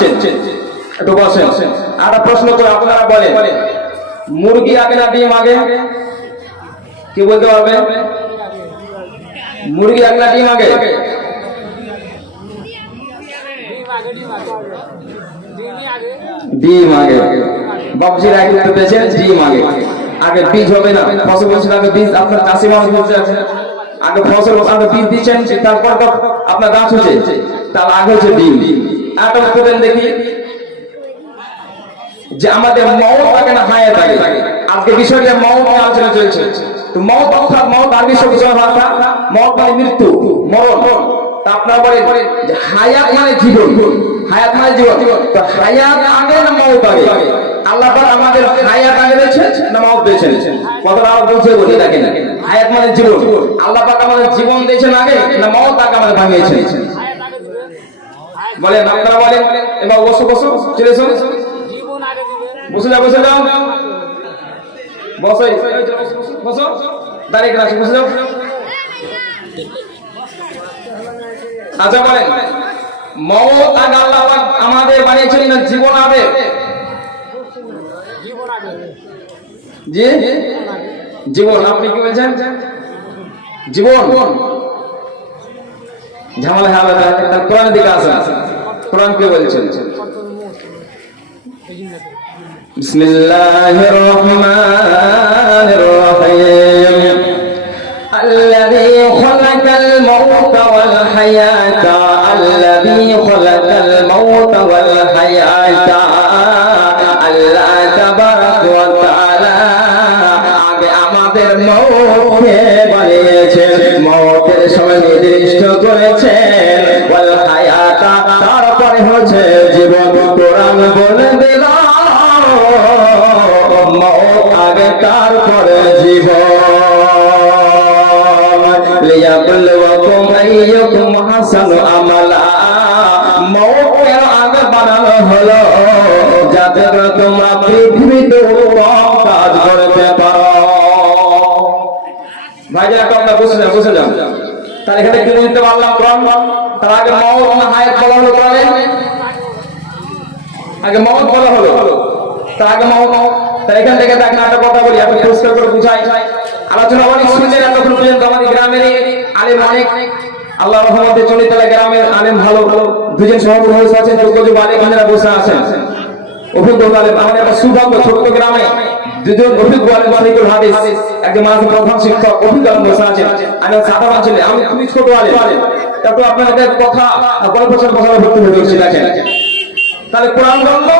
আসছেন, একটু বসেন। আর প্রশ্ন তো আপনারা বলেন, মুরগি আগে না ডিম আগে? কি বলতে পারবে? মুরগি আগে না ডিম আগে? ডিম আগে। বাবুজির আগে উত্তর দিয়েছেন ডিম আগে। আগে বীজ হবে না, ফসল বলছিল আগে বীজ। আপনার চাষি মানুষ বলছে আগে ফসল, আগে বীজ দিচ্ছেন, তারপর তো আপনার গাছ হচ্ছে, তার আগে হচ্ছে ডিম। একটা উত্তর দেন দেখি, যে আমাদের মওত আগে না হায়াত আগে? আজকে বিষয়টা মওত নিয়ে আলোচনা চলছে। তো মওত অর্থাৎ মওত আরবি শব্দ ভাষা, মওত মানে মৃত্যু, মরণ। তা আপনারা বলেন যে হায়াত মানে জীবন, হায়াত মানে জীবন। তো হায়াত আগে না মওত আগে? আল্লাহ পাক আমাদের হায়াত আগে দিয়েছেন না মওত দিয়েছেন? কথাটা আরো বুঝে বলি দেখেন, হায়াত মানে জীবন, আল্লাহ পাক আমাদের জীবন দিয়েছেন আগে না মওত আগে আমাদের ভাঙিয়েছেন? বলেন, আপনারা বলেন। এবার বসো বসো, চলে এসো, বসে যাও, বসে যাও, বসো, বসো, দাঁড়িয়ে গেছে, বসে যাও। আচ্ছা বলেন, মওত আগে আল্লাহ পাক আমাদের বানিয়েছেন না জীবন আগে? জি জীবন। আপনি কি বলছেন? জীবন। ঝামেলা হবে না, কোরআনের দিকে আসেন। কোরআন কি বলছেন? বিসমিল্লাহির রহমানির রহিম। الذي خلق الموت والحياة الذي خلق الموت والحياة আল্লাহ তাবারক ওয়া তাআলা আগে আমাদের মওতকে বানিয়েছেন, মওতের সময় নির্দিষ্ট করেছেন, ওয়াল হায়াতা তারপরে হচ্ছে জীবন। কোরআন বলে দিল মওত আগে তারপরে জীবন। লিয়াবলুয়াকুম আইয়ুকুম আহসানু আমালা, মওতের আগে বানানো হলো যাতে তোমরা পৃথিবীতে উত্তম কাজ করতে পারো। ভাইরা তোমরা বুঝে যাও। তার এখানে কি বুঝতে পারলাম? কোরআন তার আগে মওত না হায়াত বলা হলো? কোরআনে আগে মওত বলা হলো, তার আগে মওত। তার এখান থেকে দেখেন একটা কথা বলি, আপনি পরিষ্কার করে বুঝাই। আলোচনা অনেক শুনছেন এতক্ষণ পর্যন্ত। আমাদের গ্রামের আলেম অনেক, আল্লাহ রহমতে চলিতলা গ্রামের আলেম ভালো ভালো দুজন সভাপতি হয়ে আছেন, যোগ্য আলেম বসে আছেন, অভিজ্ঞ আলেম। আমাদের একটা সৌভাগ্য, ছোট্ট গ্রামে দুজন অভিজ্ঞ আলেম, শরীফুল হাদিস, একজন মানুষ প্রধান শিক্ষক, অভিজ্ঞ আলেম বসে আছেন। আমি সাধারণ ছিলেন, আমি খুবই ছোট আলেম। তারপর আপনাদের কথা গল্প ভর্তি হয়ে গেছি। দেখেন তাহলে কোরআন বললো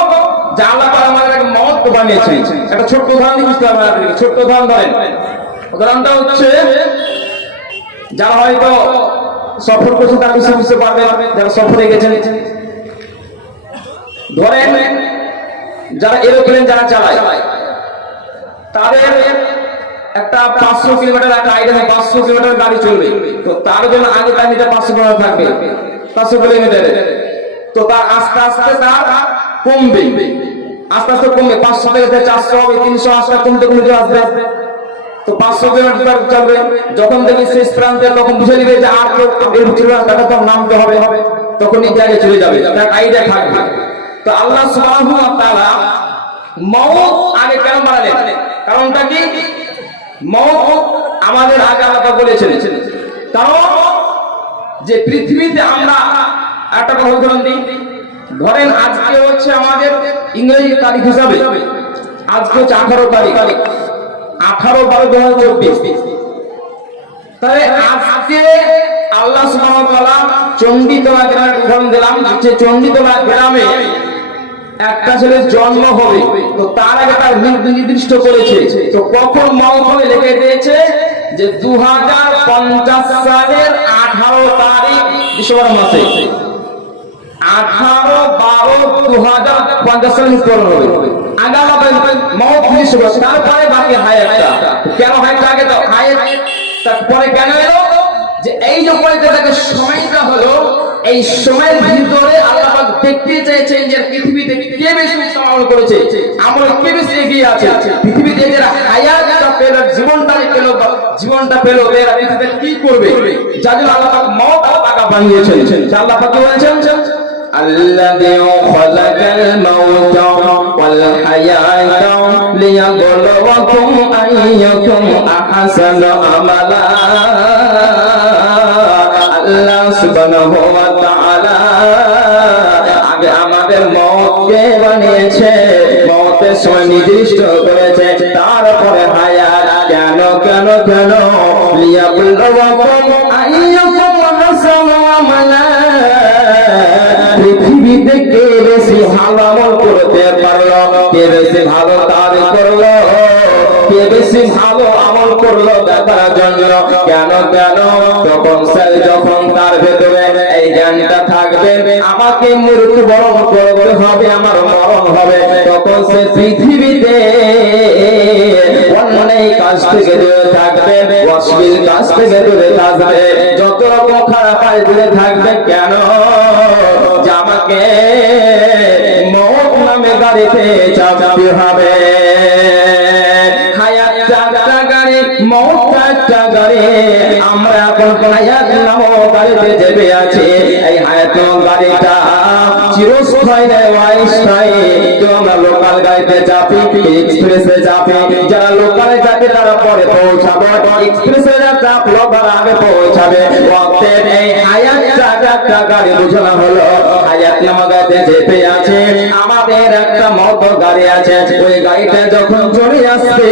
যে আল্লাহ পাক আমাদের একটা মওত বানিয়েছেন। একটা ছোট্ট উদাহরণ বুঝতে হবে, ছোট্ট উদাহরণ ধরেন। উদাহরণটা হচ্ছে, যারা হয়তো সফর করছে তারা বুঝতে পারবে, যারা সফরে গেছেন। ধরেন যারা এরোপ্লেন যারা চালায়, তাদের একটা 500 কিলোমিটার একটা আইডিয়া, 500 কিলোমিটার গাড়ি চলবে। তো তার জন্য আগে টাইমটা 500 কিলোমিটার থাকবে, 500 কিলোমিটার। তো তার আস্তে আস্তে তার কমবে, আস্তে আস্তে কমবে। 500 থেকে 400 হবে, 300 আস্তে কমতে কমতে আসবে। তো 500 কিলোমিটার চলবে। যখন দেখি শেষ প্রান্তে, তখন বুঝে নিবে যে আর কেউ তাকে তো নামতে হবে, তখন এই জায়গায় চলে যাবে, তার আইডিয়া থাকবে। তো আল্লাহ সুবহানাহু ওয়া তাআলা মওত আগে কেন বানালেন? কারণটা কি? মওত আমাদের আগে আল্লাহ বলেছেন, কারণ যে পৃথিবীতে আমরা একটা উদাহরণ দিই। ধরেন আজকে হচ্ছে আমাদের ইংরেজি তারিখ হিসাবে, আজকে হচ্ছে 18 তারিখ, 18/12/2024। তাহলে আজকে আল্লাহ সুবহানাহু ওয়া তাআলা চণ্ডীতলা গ্রামের উদাহরণ দিলাম, যে চণ্ডীতলা গ্রামে একটা ছেলের জন্ম হবে। তো তার আগে তার নির্দিষ্ট করেছে, তো কখন মওত হবে লিখে দিয়েছে যে 2050 সালের 18 তারিখ ডিসেম্বর মাসে, 18/12/2050 সালে মৃত্যুবরণ হবে। আগে আল্লাহ মওত নির্দিষ্ট করেছে, তারপরে বাকি হায়াতটা। কেন হায়াতটা আগে? তো হায়াত তারপরে কেন এলো? যে এই যে পরিত্যাগের সময়টা হলো, এই সময়ের ভিতরে আল্লাহ পাক দেখতে চেয়েছেন যে পৃথিবীতে কে বেশি আমল করেছে, আমল কে বেশি এগিয়ে আছে। পৃথিবীতে যারা হায়াতটা পেল, জীবনটা পেল, এরা পৃথিবীতে কি করবে? যার জন্য আল্লাহ পাক মওত আগে বানিয়েছেন। আল্লাহ পাক বলেছেন আল্লাযী الموت والحياة ليبلوكم أيكم أحسن عملا আল্লাহ সুবহানাহু ওয়া তাআলা আগে আমাদের মওতকে বানিয়েছে, মওতের সময় নির্দিষ্ট করেছে, তারপরে হায়াত। কেন কেন কেন? লিয়াবলুয়াকুম আইয়াকুম আহসানু আমালা। পৃথিবীতে কে বেশি ভালো আমল করতে পারলো, কে বেশি ভালো কাজ করলো, কে বেশি ভালো আমল করলো দেখার জন্য। কেন কেন? যখন তার ভেতরে এই জ্ঞানটা থাকবে আমাকে মৃত্যুবরণ করতে হবে, আমার মরণ হবে, তখন সে পৃথিবীতে অন্যায় কাজ থেকে দূরে থাকবে, অশ্লীল কাজ থেকে দূরে থাকবে, যত রকম খারাপ কাজ দূরে থাকবে। কেন? যে আমাকে মওত নামে গাড়িতে চাপতে হবে। হায়াত একটা গাড়ি, মওত একটা গাড়ি। আমরা এখন হায়াত নামক গাড়িতে চেপে আছি। এই হায়াত গাড়িটা চিরস্থায়ী নয়, অস্থায়ী। কেউ আমরা লোকাল গাড়িতে চাপি, এক্সপ্রেসে চাপি। যারা লোকালে চাপে তারা পরে পৌঁছাবে, এক্সপ্রেসে যারা চাপলো তারা আগে পৌঁছাবে। অতএব এই হায়াত একটা গাড়ি বোঝানো হলো। হায়াত নামক গাড়িতে চেপে আছে, আমাদের একটা মওত গাড়ি আছে। ওই গাড়িটা যখন চলে আসবে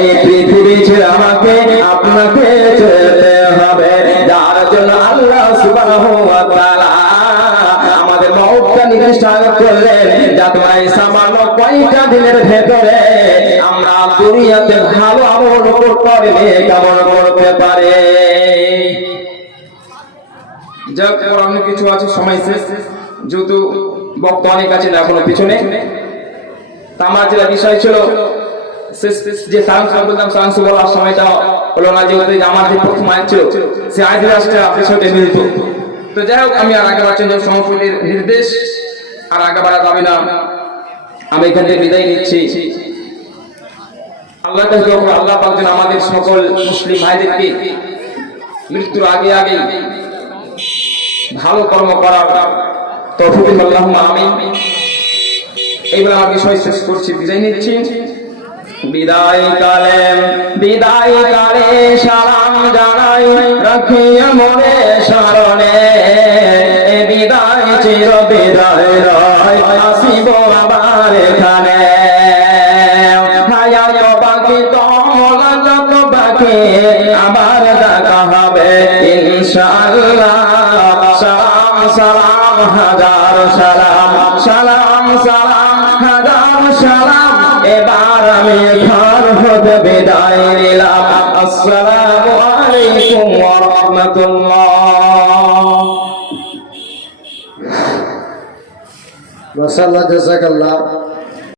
এই পৃথিবী ছেড়ে আমাকে আপনাকে যেতে হবে। যার জন্য আল্লাহ সুবহানাহু ওয়া তাআলা আমাদের মওতটা নির্দিষ্ট করলেন, যাতে এই সামান্য কয়েকটা দিনের ভেতরে আমরা দুনিয়াতে ভালো আমল করতে পারি, কেমন করতে পারে। যাক, অন্য কিছু আছে, সময় শেষ, যেহেতু বক্তা অনেক আছে না এখনো পিছনে। তা আমার যেটা বিষয় ছিল যে সায়েন্স বলতাম, সায়েন্স বলার সময়টা হলো না, যেহেতু আমার যে প্রথম আয়াত ছিল সে আয়াতের রাষ্ট্রে আপনার সাথে মিলিত। তো যাই হোক, আমি আর আগে বাড়ছেন যে সমাপনীর নির্দেশ, আর আগে বাড়া যাবে না। আমি এখান থেকে বিদায় নিচ্ছি। আল্লাহ কাছে আল্লাহ পাক যেন আমাদের সকল মুসলিম ভাইদেরকে মৃত্যুর আগে আগে ভালো কর্ম করার তৌফিক দিন, আল্লাহুম্মা আমিন। এইবার আমার বিষয় শেষ করছি, বিদায় নিচ্ছি। বিদায় কালে সালাম জানাই, রাখিয়া মনে স্মরণে। বিদায় চির বিদায় রয়, আসিব আবার এখানে। হায়াত বাকি তমলাত বাকি, আবার দেখা হবে ইনশাআল্লাহ। সালাম সালাম হাজার সালাম, সালাম সালাম হাজার সালাম। এবার আমি ঘর হতে বিদায় নিলাম। আসসালামু আলাইকুম ওয়া রাহমাতুল্লাহ। মাশাআল্লাহ, জাযাকাল্লাহ।